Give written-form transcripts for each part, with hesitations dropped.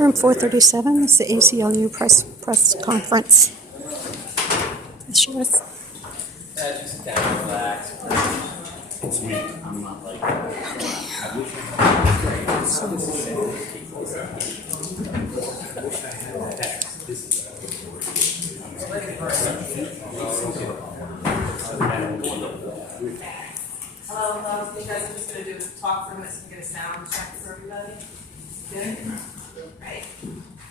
Room 437 is the ACLU press conference. This yours? Just kind of relax. It's weak. I'm not like. I wish I had. Hello, you guys are just going to do a talk for a minute so we can get a sound check for everybody. Good? Right.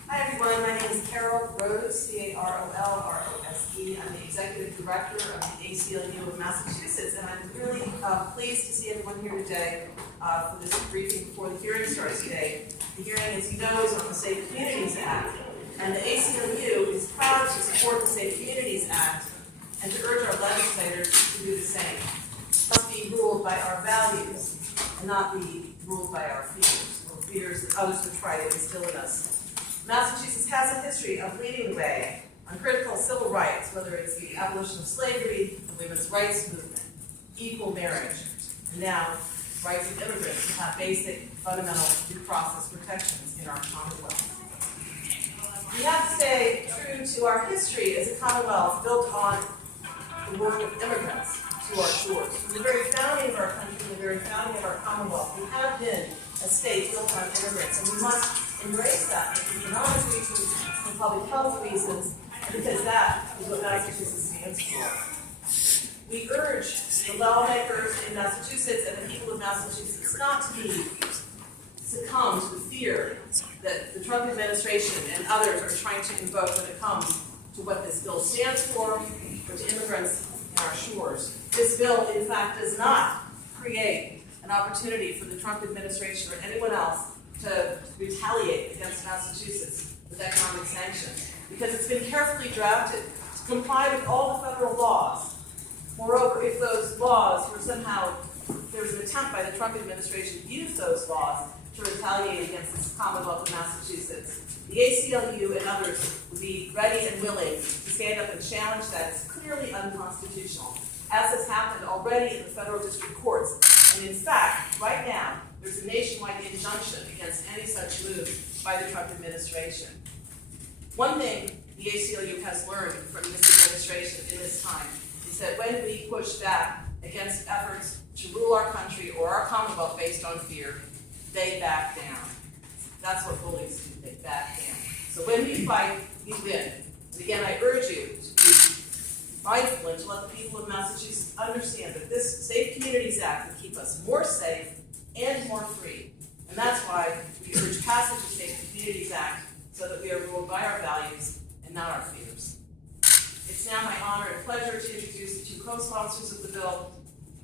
Hi everyone, my name is Carol Rose, C-A-R-O-L-R-O-S-E. I'm the Executive Director of the ACLU of Massachusetts, and I'm really pleased to see everyone here today for this briefing before the hearing starts today. The hearing, as you know, is on the Safe Communities Act, and the ACLU is proud to support the Safe Communities Act and to urge our legislators to do the same. It must be ruled by our values and not be ruled by our fears, or fears that others would try to instill in us. Massachusetts has a history of leading the way on critical civil rights, whether it's the abolition of slavery, the women's rights movement, equal marriage, and now rights of immigrants to have basic fundamental due process protections in our Commonwealth. We have to stay true to our history as a Commonwealth built on the work of immigrants to our shores. From the very founding of our country, from the very founding of our Commonwealth, we have been a state built on immigrants, and we must embrace that for economic reasons and public health reasons, because that is what Massachusetts stands for. We urge the lawmakers in Massachusetts and the people of Massachusetts not to succumb to the fear that the Trump administration and others are trying to invoke when it comes to what this bill stands for, or to immigrants in our shores. This bill, in fact, does not create an opportunity for the Trump administration or anyone else to retaliate against Massachusetts with economic sanctions, because it's been carefully drafted to comply with all the federal laws. Moreover, if those laws were somehow, there was an attempt by the Trump administration to use those laws to retaliate against the Commonwealth of Massachusetts, the ACLU and others would be ready and willing to stand up and challenge that as clearly unconstitutional, as has happened already in the federal district courts. And in fact, right now, there's a nationwide injunction against any such move by the Trump administration. One thing the ACLU has learned from this administration in this time is that when we push back against efforts to rule our country or our Commonwealth based on fear, they back down. That's what bullies do, they back down. So when we fight, we win. And again, I urge you to be mindful and to let the people of Massachusetts understand that this Safe Communities Act will keep us more safe and more free. And that's why we urge passage of the Safe Communities Act so that we are ruled by our values and not our fears. It's now my honor and pleasure to introduce the two co-sponsors of the bill,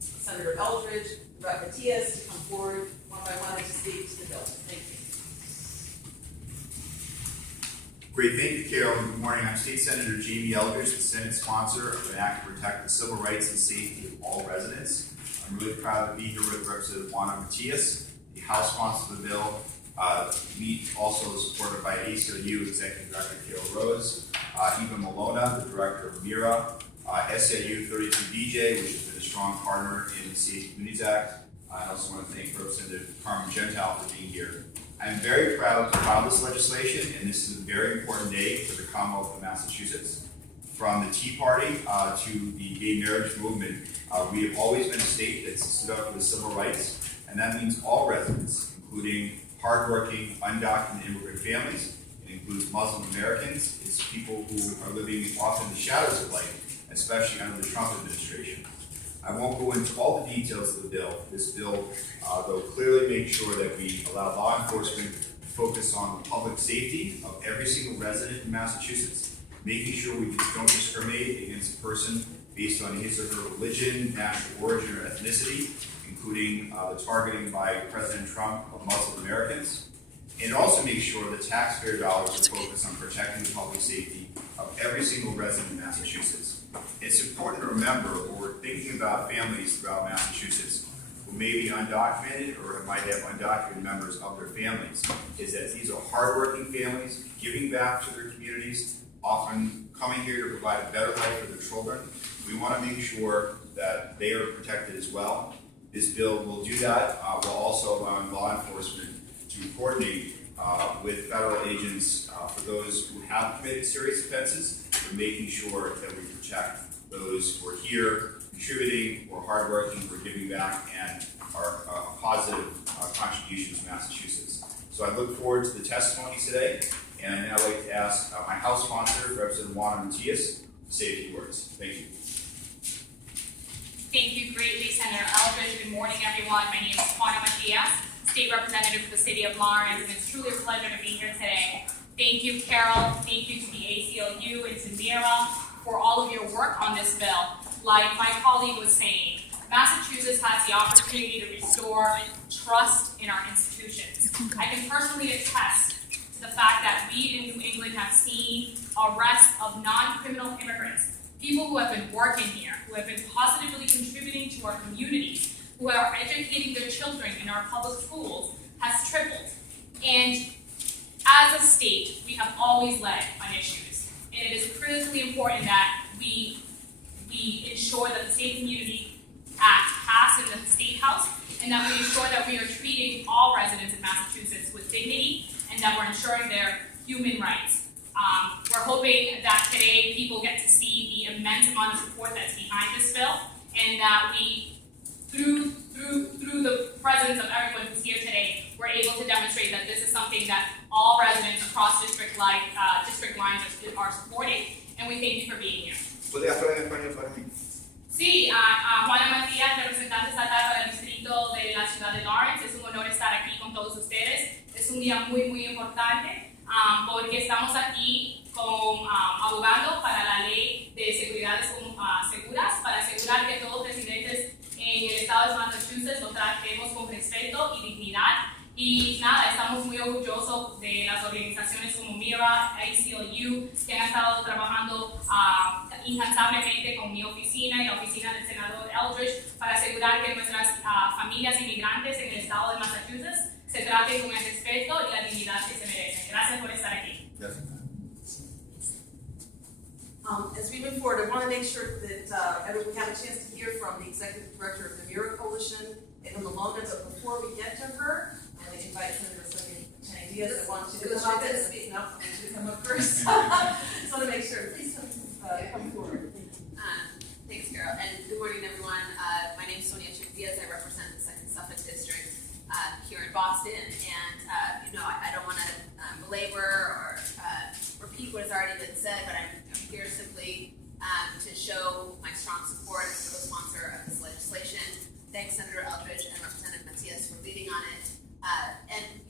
Senator Eldridge and Rep. Matias, to come forward one by one to speak to the bill. Thank you. Great, thank you, Carol. Good morning. I'm State Senator Jamie Eldridge, the Senate sponsor of an act to protect the civil rights and safety of all residents. I'm really proud to be here with Representative Juana Matias, the House sponsor of the bill. We also supported by ACLU Executive Director Carol Rose, Eva Malona, the Director of MIRA, SAU 32BJ, which has been a strong partner in the Safe Communities Act. I also want to thank Representative Carmen Gentile for being here. I'm very proud to file this legislation, and this is a very important day for the Commonwealth of Massachusetts. From the Tea Party to the gay marriage movement, we have always been a state that stood up for the civil rights, and that means all residents, including hardworking, undocumented immigrant families. It includes Muslim Americans. It's people who are living often in the shadows of life, especially under the Trump administration. I won't go into all the details of the bill. This bill, though, clearly makes sure that we allow law enforcement to focus on the public safety of every single resident in Massachusetts, making sure we don't discriminate against a person based on his or her religion, national origin, or ethnicity, including the targeting by President Trump of Muslim Americans. And it also makes sure that taxpayer dollars are focused on protecting the public safety of every single resident in Massachusetts. It's important to remember when we're thinking about families throughout Massachusetts who may be undocumented or might have undocumented members of their families, is that these are hardworking families giving back to their communities, often coming here to provide a better life for their children. We want to make sure that they are protected as well. This bill will do that while also allowing law enforcement to coordinate with federal agents for those who have committed serious offenses, and making sure that we protect those who are here, contributing, who are hardworking, who are giving back, and are positive contributions to Massachusetts. So I look forward to the testimony today, and I'd now like to ask my House sponsor, Representative Juana Matias, to say a few words. Thank you. Thank you greatly, Senator Eldridge. Good morning, everyone. My name is Juana Matias, State Representative for the City of Lawrence, and it's truly a pleasure to be here today. Thank you, Carol. Thank you to the ACLU and to Mira for all of your work on this bill. Like my colleague was saying, Massachusetts has the opportunity to restore trust in our institutions. I can personally attest to the fact that we in New England have seen arrests of non-criminal immigrants, people who have been working here, who have been positively contributing to our communities, who are educating their children in our public schools, has tripled. And as a state, we have always led on issues. And it is critically important that we ensure that the State Community Act passed in the State House, and that we ensure that we are treating all residents of Massachusetts with dignity, and that we're ensuring their human rights. We're hoping that today people get to see the immense amount of support that's behind this bill, and that we, through the presence of everyone who's here today, we're able to demonstrate that this is something that all residents across district lines are supporting, and we thank you for being here. ¿Puede hablar en español para mí? Sí, Juana Matías, representante estatal para el distrito de la ciudad de Lawrence. Es un honor estar aquí con todos ustedes. Es un día muy, muy importante porque estamos aquí abogando para la ley de seguridades seguras, para asegurar que todos los residentes en el estado de Massachusetts lo tratemos con respeto y dignidad. Y nada, estamos muy orgullosos de las organizaciones como MIRA, ACLU, que han estado trabajando incansablemente con mi oficina y la oficina del senador Eldridge para asegurar que nuestras familias inmigrantes en el estado de Massachusetts se traten con el respeto y la dignidad que se merecen. Gracias por estar aquí. Yes. As we move forward, I want to make sure that we have a chance to hear from the Executive Director of the Mira Coalition, Eva Malona, but before we get to her, I'm going to invite Senator Sonia Diaz. I want to come up and speak. No, I want you to come up first. Just want to make sure. Please come forward. Thanks, Carol, and good morning, everyone. My name is Sonia Diaz. I represent the 2nd Suffolk District here in Boston, and I don't want to belabor or repeat what has already been said, but I'm here simply to show my strong support for the sponsor of this legislation. Thanks, Senator Eldridge and Representative Matias, for leading on it.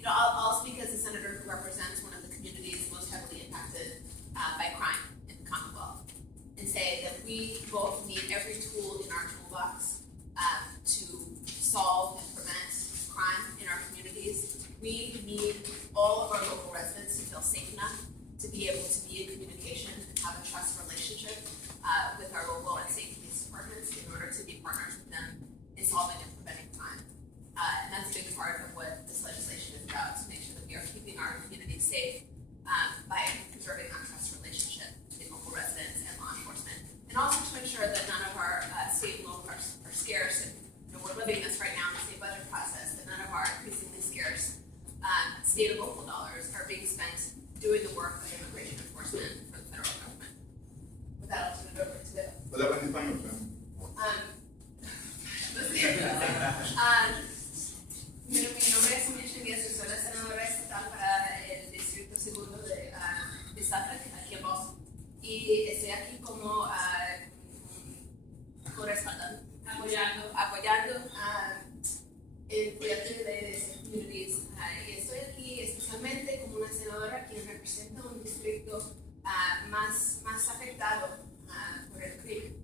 I'll speak as a senator who represents one of the communities most heavily impacted by crime in the Commonwealth, and say that we both need every tool in our toolbox to solve and prevent crime in our communities. We need all of our local residents to feel safe enough to be able to be in communication and have a trust relationship with our local and state police departments in order to be partners with them in solving and preventing crime. And that's a big part of what this legislation is about, to make sure that we are keeping our community safe by preserving that trust relationship between local residents and law enforcement. And also to ensure that none of our state and local are scarce, and we're living this right now in the state budget process, that none of our increasingly scarce state and local dollars are being spent doing the work of immigration enforcement for the federal government. With that, I'll turn it over to Bill. ¿Puede hablar en español? Mi nombre es Sonia Díaz, soy la senadora estatal para el Distrito Segundo de Suffolk, aquí en Boston. Y estoy aquí como correspondente, apoyando el proyecto de communities. Y estoy aquí especialmente como una senadora quien representa un distrito más afectado por el crimen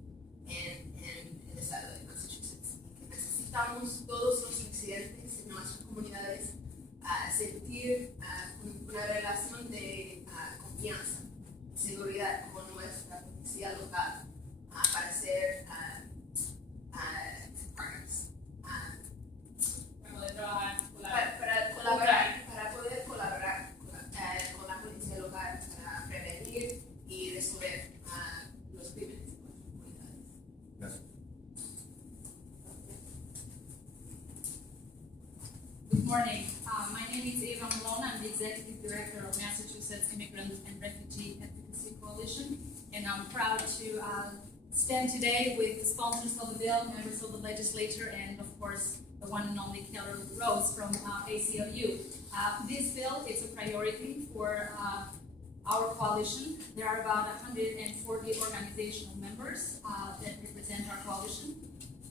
en el estado de Massachusetts. Necesitamos todos los residentes en nuestras comunidades sentir una relación de confianza, seguridad con nuestra policía local para ser partners. Para poder colaborar con la policía local para prevenir y resolver los crímenes en nuestras comunidades. Yes. Good morning. My name is Eva Malone. I'm the Executive Director of Massachusetts Immigrant and Refugee Advocacy Coalition, and I'm proud to stand today with the sponsors of the bill, members of the legislature, and of course the one and only Keller Rose from ACLU. This bill is a priority for our coalition. There are about 140 organizational members that represent our coalition.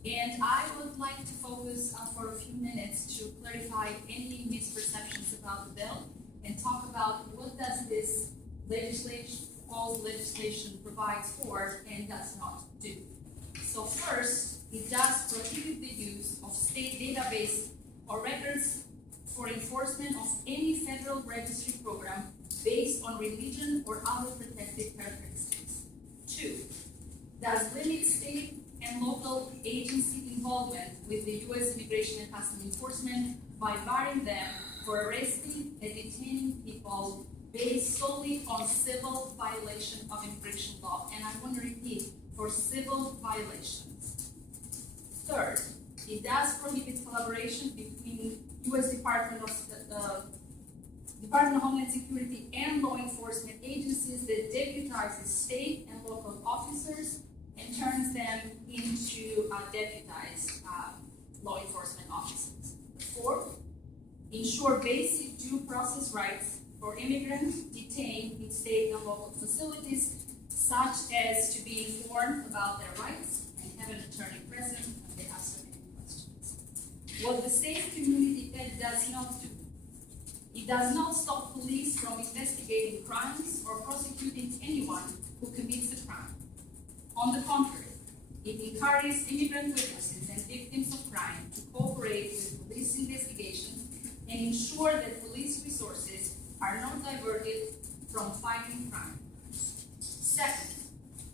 And I would like to focus for a few minutes to clarify any misperceptions about the bill and talk about what does this legislation provides for and does not do. So first, it does prohibit the use of state database or records for enforcement of any federal registry program based on religion or other protected characteristics. 2, does limit state and local agency involvement with the U.S. Immigration and Customs Enforcement by barring them for arresting and detaining people based solely on civil violation of immigration law. And I want to repeat, for civil violations. 3rd, it does prohibit collaboration between U.S. Department of Homeland Security and law enforcement agencies that deputizes state and local officers and turns them into deputized law enforcement officers. 4th, ensure basic due process rights for immigrants detained in state and local facilities, such as to be informed about their rights and have an attorney present when they ask them any questions. What the Safe Community Act does not do, it does not stop police from investigating crimes or prosecuting anyone who commits a crime. On the contrary, it encourages immigrant witnesses and victims of crime to cooperate with police investigations and ensure that police resources are not diverted from fighting crime. 2nd,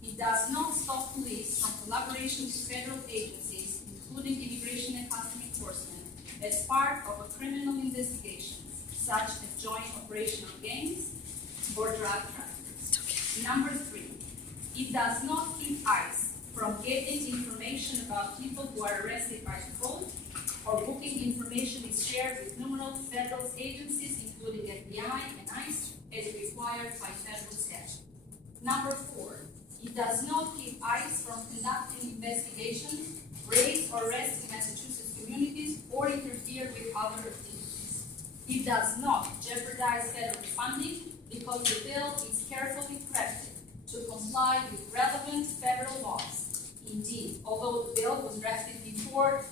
it does not stop police from collaboration with federal agencies, including Immigration and Customs Enforcement, as part of a criminal investigation, such as joint operational gangs or drug traffickers. Number 3, it does not keep ICE from getting information about people who are arrested by fraud, or booking information is shared with numerous federal agencies, including FBI and ICE, as required by federal statute. Number 4, it does not keep ICE from conducting investigations, raids or arrests in Massachusetts communities, or interfere with other activities. It does not jeopardize federal funding because the bill is carefully crafted to comply with relevant federal laws. Indeed, although the bill was drafted before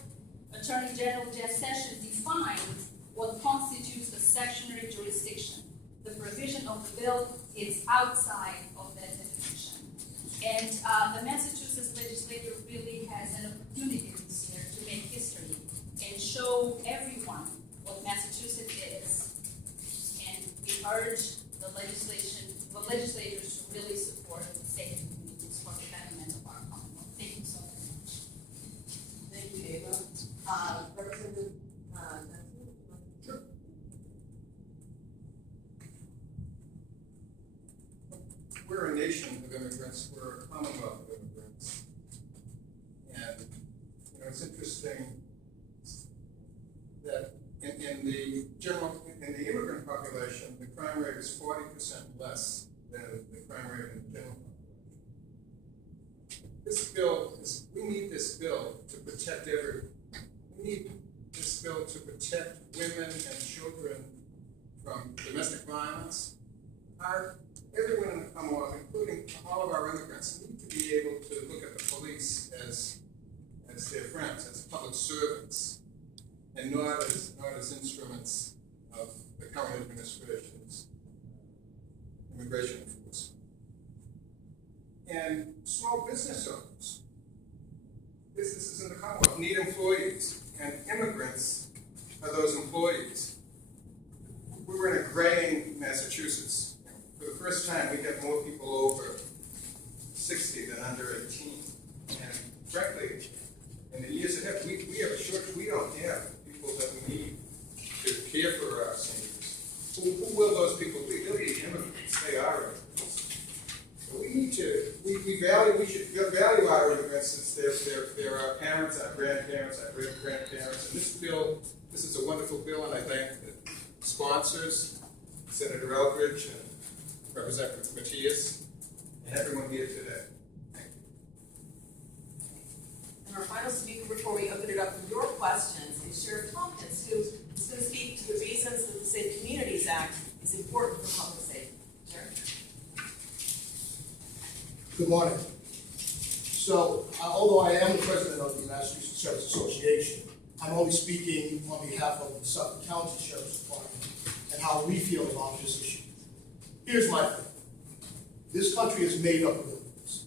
Attorney General Jeff Sessions defined what constitutes a sectionary jurisdiction, the provision of the bill is outside of that definition. And the Massachusetts legislature really has an opportunity this year to make history and show everyone what Massachusetts is. And we urge the legislators to really support the safe communities for the betterment of our Commonwealth. Thank you so very much. Thank you, Ava. Representative Benson? Sure. We're a nation of immigrants. We're a commonwealth of immigrants. And, it's interesting that in the immigrant population, the crime rate is 40% less than the crime rate in the general population. We need this bill to protect we need this bill to protect women and children from domestic violence. Everyone in the Commonwealth, including all of our immigrants, need to be able to look at the police as their friends, as public servants, and not as instruments of the current administration's immigration enforcement. And small business owners, businesses in the Commonwealth need employees, and immigrants are those employees. We were in a graying Massachusetts. For the first time, we have more people over 60 than under 18. And frankly, in the years ahead, we have a shortage. We don't have people that we need to care for our seniors. Who will those people be? They'll be immigrants. They are immigrants. We should value our immigrants since they're our parents, our grandparents, our great-grandparents. And this is a wonderful bill, and I thank the sponsors Senator Eldridge, and Representative Matias, and everyone here today. Thank you. And our final speaker before we open it up for your questions is Sheriff Tompkins, who is going to speak to the reasons that the Safe Communities Act is important for public safety. Sheriff? Good morning. So, although I am the president of the Massachusetts Sheriff's Association, I'm only speaking on behalf of the Suffolk County Sheriff's Department and how we feel about this issue. Here's my thing. This country is made up of immigrants.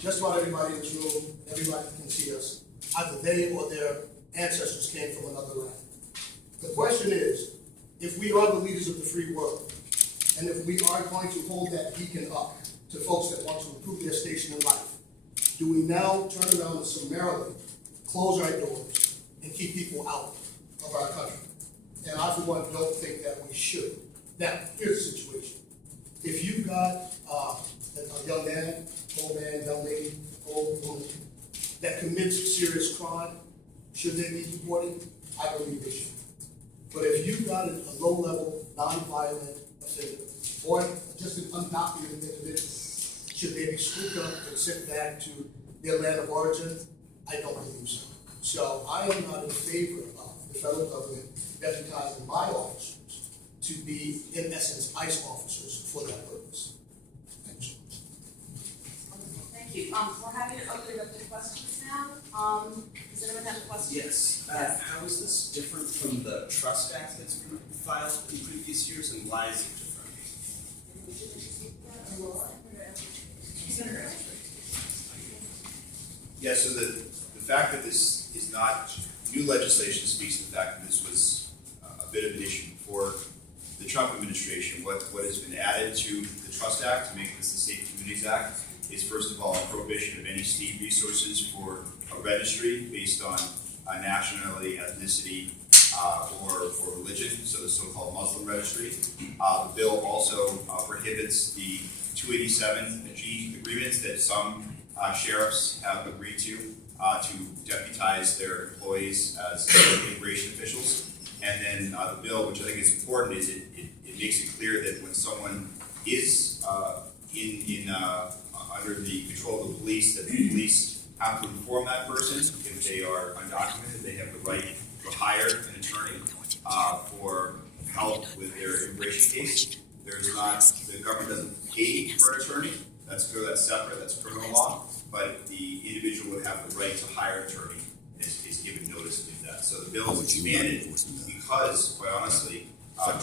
Just about everybody in this room, everybody can see us, either they or their ancestors came from another land. The question is, if we are the leaders of the free world, and if we are going to hold that beacon up to folks that want to improve their station in life, do we now turn around and summarily close our doors and keep people out of our country? And I, for one, don't think that we should. Now, here's the situation. If you've got a young man, old man, young lady, old woman, that commits serious crime, should they be deported? I believe they should. But if you've got a low-level, non-violent offender, or just an undocumented individual, should they be scooped up and sent back to their land of origin? I don't believe so. So I am not in favor of the federal government deputizing my officers to be, in essence, ICE officers for that purpose. Thank you. Thank you. We're happy to open it up to questions now. Does anyone have a question? Yes. How is this different from the Trust Act that's been filed in previous years, and why is it different? Yeah, so the fact that this is not new legislation speaks to the fact that this was a bit of an issue before the Trump administration. What has been added to the Trust Act to make this the Safe Communities Act is, first of all, a prohibition of any state resources for a registry based on nationality, ethnicity, or religion, so the so-called Muslim registry. The bill also prohibits the 287G agreements that some sheriffs have agreed to deputize their employees as immigration officials. And then the bill, which I think is important, is it makes it clear that when someone is under the control of the police, that the police have to inform that person if they are undocumented. They have the right to hire an attorney for help with their immigration case. The government doesn't pay for an attorney. That's separate. That's criminal law. But the individual would have the right to hire an attorney and is given notice to do that. So the bill is expanded because, quite honestly,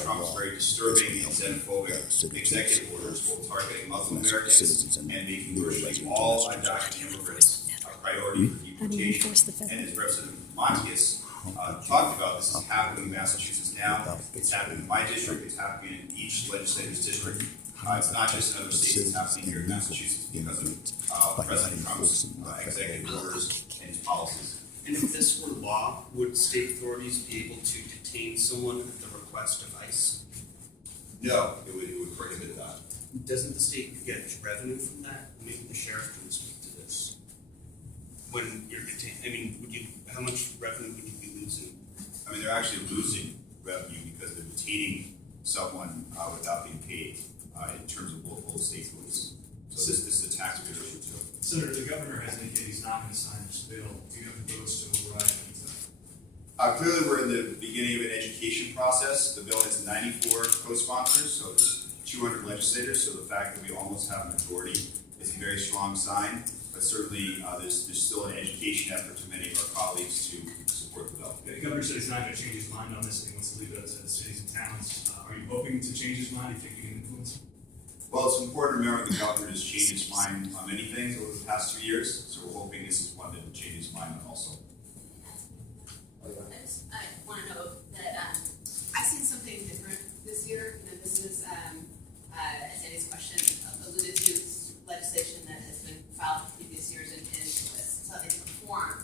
Trump's very disturbing and xenophobic executive orders will target Muslim Americans and making virtually all undocumented immigrants a priority for deportation. And as Representative Matias talked about, this is happening in Massachusetts now. It's happening in my district. It's happening in each legislature's district. It's not just in other states. It's happening here in Massachusetts because of President Trump's executive orders and his policies. And if this were law, would state authorities be able to detain someone at the request of ICE? No, it would prohibit that. Doesn't the state get revenue from that? Maybe the sheriff can speak to this. When you're detained, how much revenue would you be losing? They're actually losing revenue because they're detaining someone without being paid in terms of local state police. So this is a taxpayer issue too. Senator, the governor has indicated he's not going to sign this bill. Do you have a vote to override it? Clearly, we're in the beginning of an education process. The bill has 94 co-sponsors, so there's 200 legislators. So the fact that we almost have a majority is a very strong sign. But certainly, there's still an education effort to many of our colleagues to support the bill. The governor said he's not going to change his mind on this. And he wants to leave it up to the cities and towns. Are you hoping to change his mind? Do you think you can influence him? Well, it's important to remember the governor has changed his mind on many things over the past 2 years. So we're hoping this is one that will change his mind on also. I want to note that I've seen something different this year. This is, as Eddie's question alluded to, legislation that has been filed in previous years in slightly different form.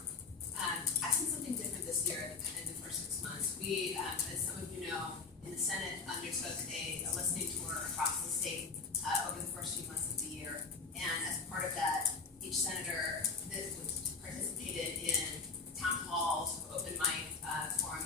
I've seen something different this year in the first 6 months. We, as some of you know, in the Senate undertook a listening tour across the state over the first few months of the year. And as part of that, each senator that participated in town halls, open mic forums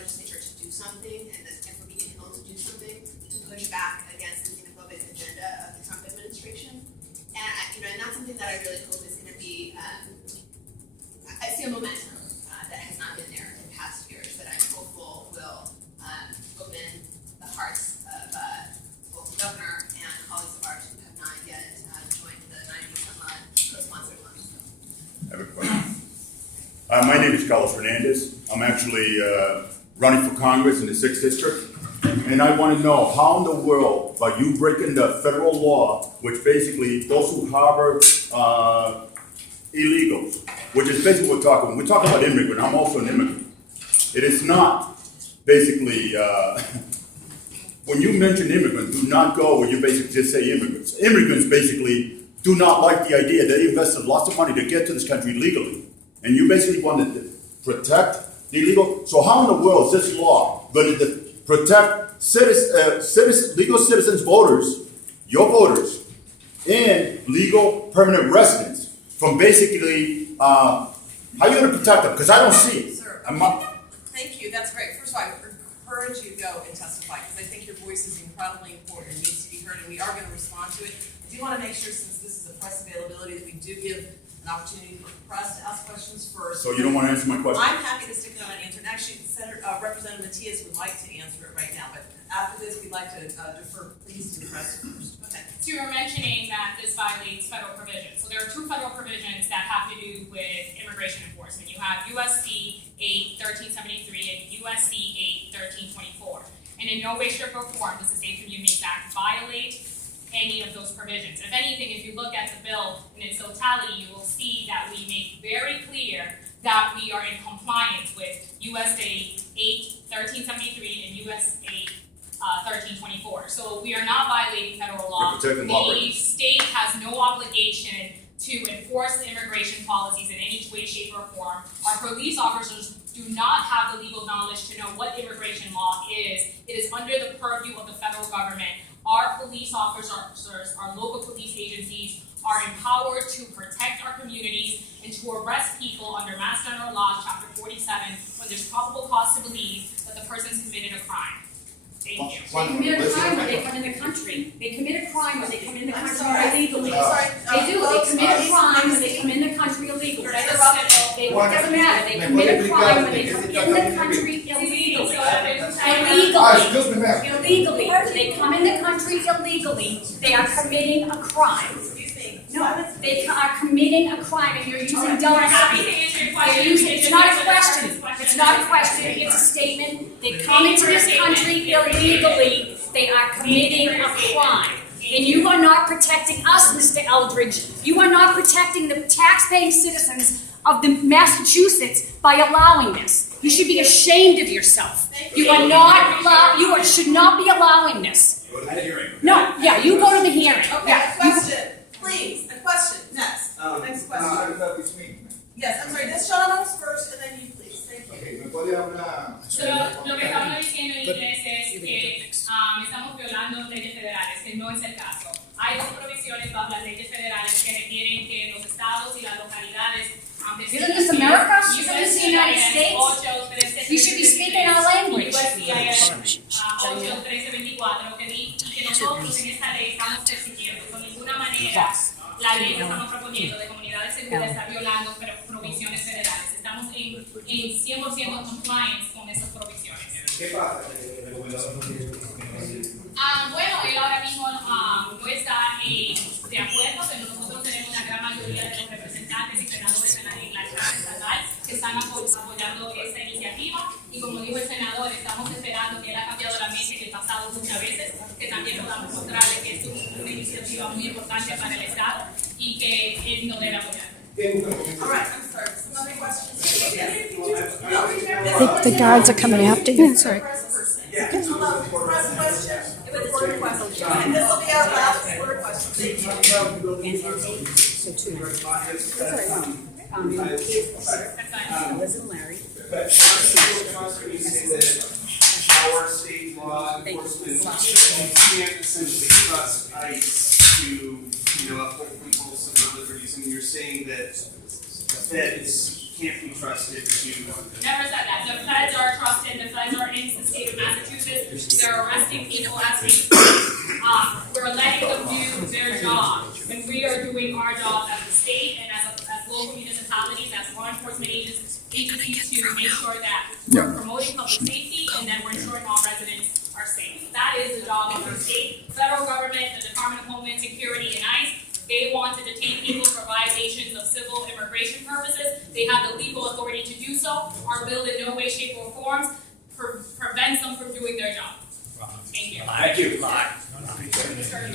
legislature to do something and for Beacon Hill to do something to push back against the xenophobic agenda of the Trump administration. And and that's something that I really hope is going to be. I see a momentum that has not been there in past years that I'm hopeful will open the hearts of both the governor and colleagues of ours who have not yet joined the 90-some-odd co-sponsored ones. I have a question. My name is Carlos Fernandez. I'm actually running for Congress in the 6th District. And I want to know how in the world are you breaking the federal law, which basically those who harbor illegals, which is basically what we're talking about immigrant. I'm also an immigrant. It is not basically, when you mention immigrant, do not go where you basically just say immigrants. Immigrants basically do not like the idea that they invested lots of money to get to this country legally. And you basically want to protect the illegal. So how in the world is this law going to protect legal citizens, voters, your voters, and legal permanent residents from basically, how are you going to protect them? Because I don't see it. Sir, I'm not, thank you, that's great. First of all, I encourage you to go and testify, because I think your voice is incredibly important and needs to be heard, and we are going to respond to it. I do want to make sure, since this is a press availability, that we do give an opportunity for the press to ask questions first. so you don't want to answer my question? I'm happy to stick it on and answer, and actually, Representative Matias would like to answer it right now, but after this, we'd like to defer, please, to the press first. Okay. So you were mentioning that this violates federal provisions. So there are two federal provisions that have to do with immigration enforcement. You have USC 8-1373 and USC 8-1324. And in no way, shape, or form does the State Communities Act violate any of those provisions. If anything, if you look at the bill in its totality, you will see that we make very clear that we are in compliance with USA 8-1373 and USA 1324. So we are not violating federal law. The state has no obligation to enforce the immigration policies in any way, shape, or form. Our police officers do not have the legal knowledge to know what immigration law is. It is under the purview of the federal government. Our police officers, our local police agencies are empowered to protect our communities and to arrest people under Mass General Law, Chapter 47, when there's probable cause to believe that the person's committed a crime. Thank you. They commit a crime when they come in the country. They commit a crime when they come in the country illegally. Sorry. They do. They commit a crime when they come in the country illegally. It doesn't matter. They commit a crime when they come in the country illegally. Illegally. They come in the country illegally. They are committing a crime. No, they are committing a crime, and you're using double standards. It's not a question. It's not a question. It's a statement. They come into this country illegally. They are committing a crime. And you are not protecting us, Mr. Eldridge. You are not protecting the taxpaying citizens of the Massachusetts by allowing this. You should be ashamed of yourself. You are not. You should not be allowing this. Go to the hearing. No. Yeah, you go to the hearing. Okay, Yeah. question, please, a question, next. Next question. Yes, I'm sorry, this gentleman was first, and then you, please, thank you. Pero lo que estamos diciendo en inglés es que estamos violando leyes federales, que no es el caso. Hay dos provisiones bajo las leyes federales que requieren que los estados y las localidades Isn't this America? Isn't this the United States? You should be speaking our language. Que nosotros en esta ley estamos persiguiendo. De ninguna manera la ley que estamos proponiendo de comunidades seguras está violando provisiones federales. Estamos en 100% compliance con esas provisiones. ¿Qué pasa? Bueno, él ahora mismo no está de acuerdo, pero nosotros tenemos una gran mayoría de los representantes y senadores en la Cámara Estatal que están apoyando esta iniciativa. Y como dijo el senador, estamos esperando que él ha cambiado la mente en el pasado muchas veces, que también podamos mostrarle que es una iniciativa muy importante para el Estado y que él no debe apoyar. All right, I'm sorry, some other questions? The guards are coming after you. Sorry. Yes. Hold on, press question, word question. And this will be our last word question. Liz and Larry. But you say that our state law enforcement can't essentially trust ICE to uphold people's civil liberties, and you're saying that feds can't be trusted to. Never said that. The feds are trusted. The feds They're arresting people as we speak. We're letting them do their job when we are doing our job as a state and as local municipalities, as law enforcement agencies to make sure that we're promoting public safety and that we're ensuring all residents are safe. That is the job of our state, federal government, the Department of Homeland Security, and ICE. They want to detain people for violations of civil immigration purposes. They have the legal authority to do so. Our bill in no way, shape, or form prevents them from doing their job. Thank you. Thank you. Starting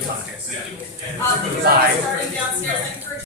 downstairs, I encourage